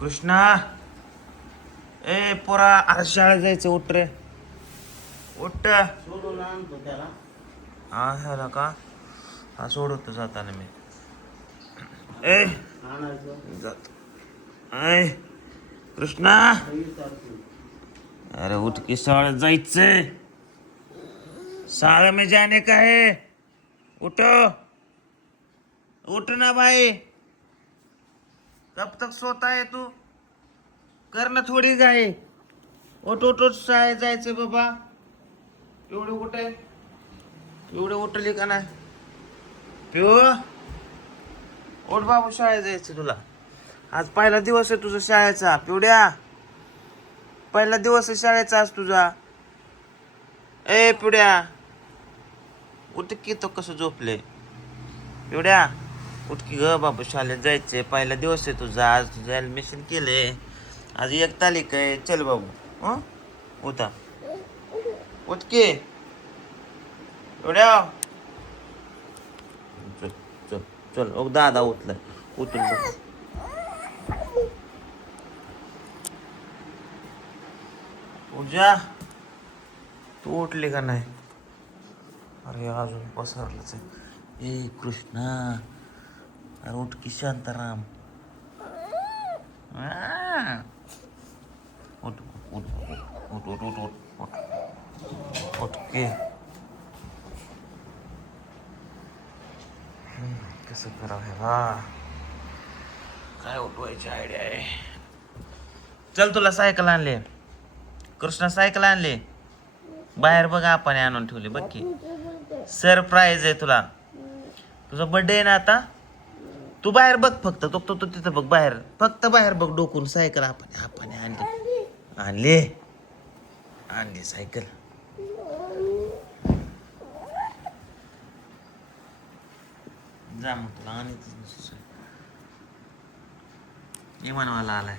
कृष्णा, ए पोरा, आज शाळेत जायचं, उठ रे, उठ. सोडून आणतो त्याला. हा ह्याला का? हा सोडवतो जाताना मी. ए आणायचं. जातो. ऐ कृष्णा, घरी चालतो. अरे उठ की, शाळेत जायचंय. शाळा में जाने का है, उठो, उठ ना भाई. कब तक सोता है तू? कर ना थोडी गाय. उठ उठ उठ, शाळेत जायचंय बाबा. एवढे कुठे, एवढे उठली का नाही? पिऊ, उठ बाबू, शाळेत जायचं तुला. आज पहिला दिवस आहे तुझा शाळेचा पिवड्या. पहिला दिवस आहे शाळेचा आज तुझा. ए पिवड्या, उठ की, तो कसं झोपले. पिवड्या उठ की ग बाबू, शाळेत जायचंय. पहिला दिवस आहे तुझा आज, तुझं ऍडमिशन केले. आज 1 तारीख आहे. चल बाबू, हं उठा, उठ की पिवड्या. चल चल चल, ओ दादा उठलाय, उठून बस. पूजा, तू उठली का नाही? अरे अजून पसरलंच आहे. ए कृष्णा, अरे उठ की शांताराम. आ. उठ उठ उठ उठ उठ उठ उठ उठ की. कसं करावं हे बा, काय उठवायची आयडिया आहे. चल, तुला सायकल आणली. कृष्णा सायकल आणली. बाहेर बघ, आपण आणून ठेवली बघ की. सरप्राईज आहे तुला. तुझा बर्थडे आहे ना आता. तू बाहेर बघ फक्त, तो तिथं बघ बाहेर, फक्त बाहेर बघ डोकून. सायकल आपण आणली, आणली आणली सायकल. जा मग, तुला आणि इमानवाला आलाय.